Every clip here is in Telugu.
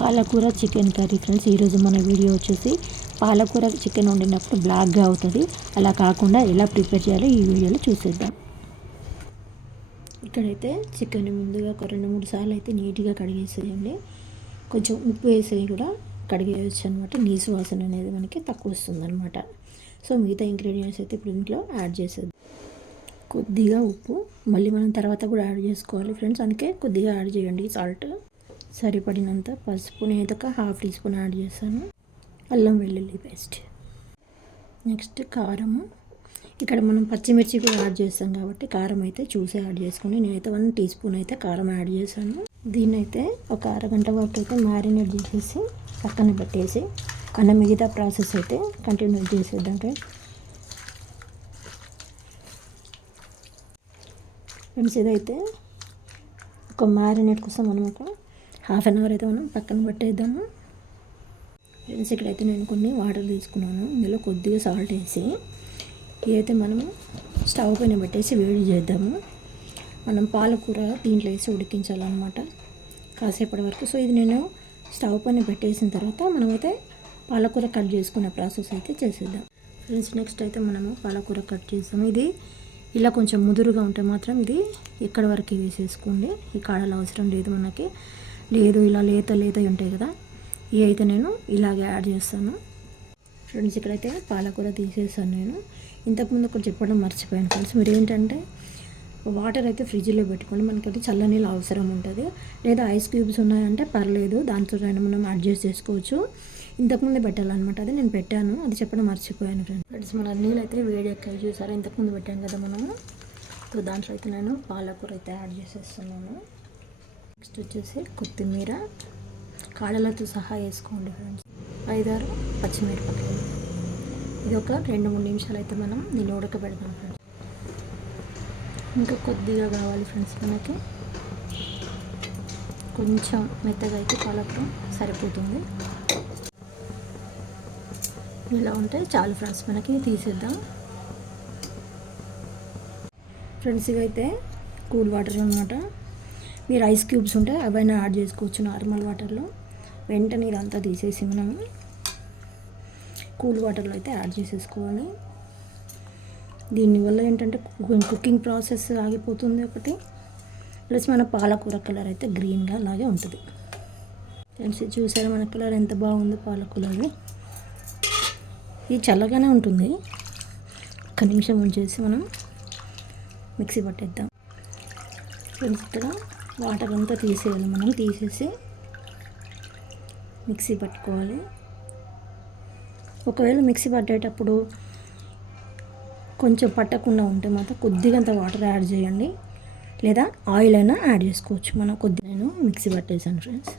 పాలకూర చికెన్ కర్రీ ఫ్రెండ్స్. ఈరోజు మన వీడియో వచ్చేసి పాలకూర చికెన్ వండినప్పుడు బ్లాక్గా అవుతుంది. అలా కాకుండా ఎలా ప్రిపేర్ చేయాలో ఈ వీడియోలో చూసేద్దాం. ఇక్కడైతే చికెన్ ముందుగా ఒక రెండు మూడు సార్లు అయితే నీట్గా కడిగేసేయండి. కొంచెం ఉప్పు వేసేవి కూడా కడిగేయచ్చు అనమాట నీసు వాసన అనేది మనకి తక్కువ వస్తుంది అనమాట సో మిగతా ఇంగ్రీడియంట్స్ అయితే ఇప్పుడు ఇంట్లో యాడ్ చేసేది కొద్దిగా ఉప్పు. మళ్ళీ మనం తర్వాత కూడా యాడ్ చేసుకోవాలి ఫ్రెండ్స్. అందుకే కొద్దిగా యాడ్ చేయండి సాల్ట్. సరిపడినంత పసుపు నేతక హాఫ్ టీ స్పూన్ యాడ్ చేశాను. అల్లం వెల్లుల్లి పేస్ట్. నెక్స్ట్ కారము. ఇక్కడ మనం పచ్చిమిర్చి కూడా యాడ్ చేస్తాం కాబట్టి కారం అయితే చూసి యాడ్ చేసుకుని నేనైతే వన్ టీ స్పూన్ అయితే కారం యాడ్ చేశాను. దీన్ని అయితే ఒక అరగంట వరకు అయితే మ్యారినేట్ చేసేసి పక్కన పెట్టేసి కన్న మిగతా ప్రాసెస్ అయితే కంటిన్యూ చేసేద్దాం ఫ్రెండ్స్ ఇదైతే ఒక మ్యారినేట్ కోసం మనం ఒక హాఫ్ అన్ అవర్ అయితే మనం పక్కన పెట్టేద్దాము. ఫ్రెండ్స్ ఇక్కడైతే నేను కొన్ని వాటర్ తీసుకున్నాను. ఇందులో కొద్దిగా సాల్ట్ వేసి ఇదైతే మనము స్టవ్ పైన పెట్టేసి వేడి చేద్దాము. మనం పాలకూర దీంట్లో వేసి ఉడికించాలన్నమాట. కాసేపటి వరకు. సో ఇది నేను స్టవ్ పైన పెట్టేసిన తర్వాత మనమైతే పాలకూర కట్ చేసుకునే ప్రాసెస్ అయితే చేసేద్దాం. ఫ్రెండ్స్ నెక్స్ట్ అయితే మనము పాలకూర కట్ చేస్తాము ఇది ఇలా కొంచెం ముదురుగా ఉంటే మాత్రం ఇది ఇక్కడ వరకు వేసేసుకోండి. ఈ కాడలు అవసరం లేదు మనకి. లేదు ఇలా లేత లేత ఉంటాయి కదా. ఇవి అయితే నేను ఇలాగే యాడ్ చేస్తాను. ఫ్రెండ్స్ ఇక్కడైతే పాలకూర తీసేసాను నేను. ఇంతకుముందు ఒకటి చెప్పడం మర్చిపోయాను ఫ్రెండ్స్. మీరు ఏంటంటే వాటర్ అయితే ఫ్రిడ్జ్లో పెట్టుకోండి మనకైతే చల్ల నీళ్ళు అవసరం ఉంటుంది. లేదా ఐస్ క్యూబ్స్ ఉన్నాయంటే పర్లేదు దాంతో మనం అడ్జస్ట్ చేసుకోవచ్చు. ఇంతకుముందు పెట్టాలన్నమాట. అది నేను పెట్టాను. అది చెప్పడం మర్చిపోయాను ఫ్రెండ్స్. ఫ్రెండ్స్ మన నీళ్ళు అయితే వేడి ఎక్కాయి చూసారా? ఇంతకుముందు పెట్టాను కదా మనము. సో దాంట్లో అయితే నేను పాలకూర అయితే యాడ్ చేసేస్తున్నాను. నెక్స్ట్ వచ్చేసి కొత్తిమీర కాడలతో సహా వేసుకోండి ఫ్రెండ్స్ ఐదారు పచ్చిమిరపకాయలు. ఇది ఒక రెండు మూడు నిమిషాలు అయితే మనం దీన్ని ఉడకబెడతాం ఫ్రెండ్స్ ఇంకా కొద్దిగా కావాలి ఫ్రెండ్స్ మనకి. కొంచెం మెత్తగా అయితే పాలకూర సరిపోతుంది. ఇలా ఉంటే చాలు ఫ్రెండ్స్ మనకి తీసేద్దాం. ఫ్రెండ్స్ ఇవైతే కూల్ వాటర్ అనమాట మీరు ఐస్ క్యూబ్స్ ఉంటే అవైనా యాడ్ చేసుకోవచ్చు నార్మల్ వాటర్లో. వెంటనే ఇదంతా తీసేసి మనము కూల్ వాటర్లో అయితే యాడ్ చేసేసుకోవాలి. దీనివల్ల ఏంటంటే కుకింగ్ ప్రాసెస్ ఆగిపోతుంది ఒకటి. ప్లస్ మన పాలకూర కలర్ అయితే గ్రీన్గా అలాగే ఉంటుంది. ఫ్రెండ్స్ చూసారా మన కలర్ ఎంత బాగుందో పాలకూరది ఇది చల్లగానే ఉంటుంది. ఒక్క నిమిషం ఉంచేసి మనం మిక్సీ పట్టేద్దాం. ఫ్రెండ్స్ ఇక్కడ వాటర్ అంతా తీసేయాలి. మనం తీసేసి మిక్సీ పట్టుకోవాలి. ఒకవేళ మిక్సీ పట్టేటప్పుడు కొంచెం పట్టకుండా ఉంటే మాత్రం కొద్దిగంత వాటర్ యాడ్ చేయండి. లేదా ఆయిల్ అయినా యాడ్ చేసుకోవచ్చు. మనం కొద్దిగా నేను మిక్సీ పట్టేసాను ఫ్రెండ్స్.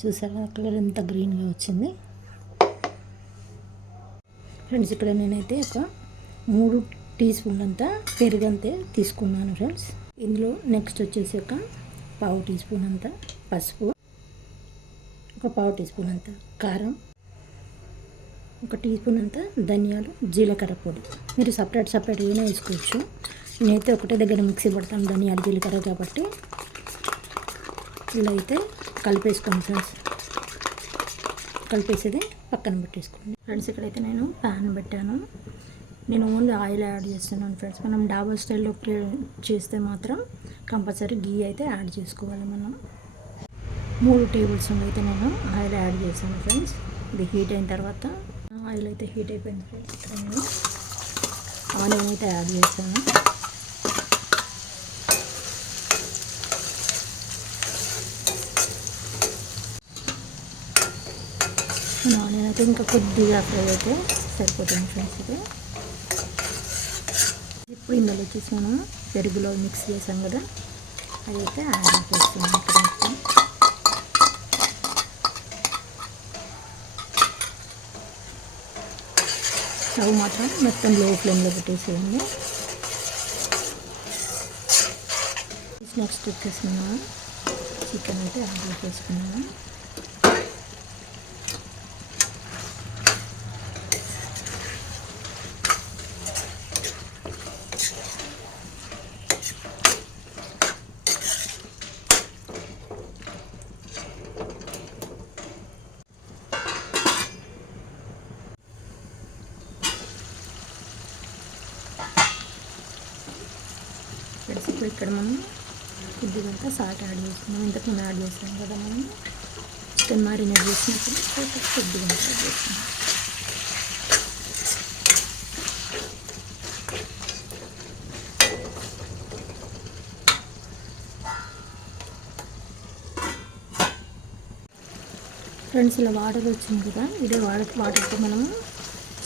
చూసారా? కలర్ ఎంత గ్రీన్గా వచ్చింది. ఫ్రెండ్స్ ఇక్కడ నేనైతే ఒక మూడు టీ స్పూన్ అంతా పెరుగంతే తీసుకున్నాను ఫ్రెండ్స్. ఇందులో నెక్స్ట్ వచ్చేసి ఒక పావు టీ స్పూన్ అంత పసుపు ఒక పావు టీ స్పూన్ అంత కారం ఒక టీ స్పూన్ అంత ధనియాలు జీలకర్ర పొడి. మీరు సపరేట్ సపరేట్ ఏమైనా వేసుకోవచ్చు. నేనైతే ఒకటే దగ్గర మిక్సీ పడతాను ధనియాలు జీలకర్ర కాబట్టి. ఇలా అయితే కలిపేసుకోండి ఫ్రెండ్స్. కలిపేసేది పక్కన పెట్టేసుకోండి. ఫ్రెండ్స్ ఇక్కడైతే నేను ప్యాన్ పెట్టాను. నేను ఓన్లీ ఆయిల్ యాడ్ చేస్తున్నాను ఫ్రెండ్స్. మనం డాబా స్టైల్లో చేస్తే మాత్రం కంపల్సరీ గీ అయితే యాడ్ చేసుకోవాలి మనం. మూడు టేబుల్ స్పూన్ అయితే నేను ఆయిల్ యాడ్ చేశాను ఫ్రెండ్స్. ఇది హీట్ అయిన తర్వాత ఆయిల్ అయితే హీట్ అయిపోయింది ఫ్రెండ్స్. నేను ఆనియన్ అయితే యాడ్ చేశాను. ఆనియన్ అయితే ఇంకా కొద్దిగా ఫ్రై అయితే సరిపోతుంది ఫ్రెండ్స్. ఇది ఇప్పుడు ఇందులో వచ్చేసి మనం పెరుగులో మిక్స్ చేసాం కదా అదైతే యాడ్ చేస్తున్నాం ఇక్కడ మొత్తం. స్టవ్ మాత్రం మొత్తం లో ఫ్లేమ్లో పెట్టేసేయండి. నెక్స్ట్ వచ్చేసి మనం చికెన్ అయితే యాడ్ చేసుకున్నాము ఇప్పుడు ఇక్కడ మనం కొద్దిగా సాల్ట్ యాడ్ చేస్తున్నాం ఇంతకుముందు యాడ్ చేసాం కదా మనం. చికెన్ మ్యారినేట్ చేసినప్పుడు కొద్దిగా యాడ్ చేస్తున్నాం ఫ్రెండ్స్ ఇలా వాటర్ వచ్చింది కదా ఇదే వాటర్ వాటర్తో మనము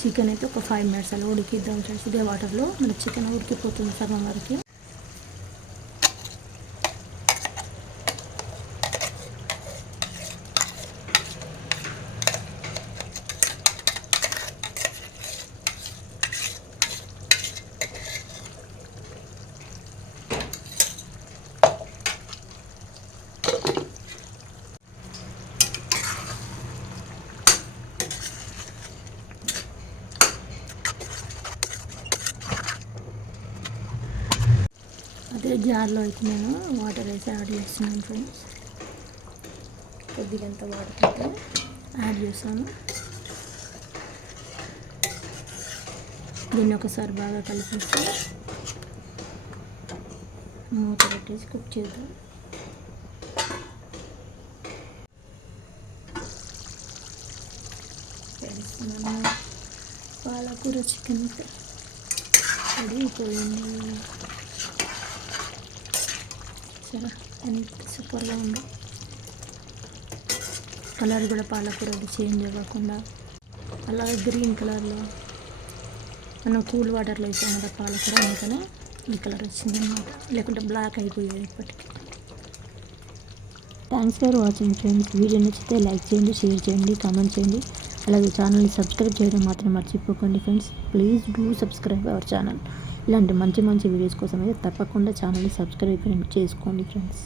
చికెన్ అయితే ఒక ఫైవ్ మినిట్స్ అలా ఉడికిద్దాం ఫ్రెండ్స్. ఇదే వాటర్లో మన చికెన్ ఉడికిపోతుంది సగం వరకు. అదే జార్లో అయితే నేను వాటర్ వేసి యాడ్ చేస్తున్నాను ఫ్రెండ్స్ కొద్దిగా ఎంత వాటర్ అయితే యాడ్ చేస్తాను దీన్ని ఒకసారి బాగా కలిపేసి మూత పెట్టేసి కుక్ చేద్దాం. ఫ్రెండ్స్ మన పాలకూర చికెన్ అయితే రెడీ అయిపోయింది. చాలా ఎంత సూపర్గా ఉంది. కలర్ కూడా పాలకూర చేంజ్ అవ్వకుండా. అలాగే గ్రీన్ కలర్లో మనం కూల్ వాటర్లో వేసాం కదా పాలకూర అందుకనే ఈ కలర్ వచ్చింది అనమాట లేకుంటే బ్లాక్ అయిపోయేది ఇప్పటికి. Thanks for watching friends video నచ్చితే లైక్ చేయండి షేర్ చేయండి కామెంట్ చేయండి. అలాగే ఛానల్ని సబ్స్క్రైబ్ చేయడం మాత్రం మర్చిపోకండి friends please do subscribe our channel ఇలాంటి మంచి మంచి వీడియోస్ కోసం అయితే తప్పకుండా ఛానల్ని సబ్స్క్రైబ్ చేసుకోండి ఫ్రెండ్స్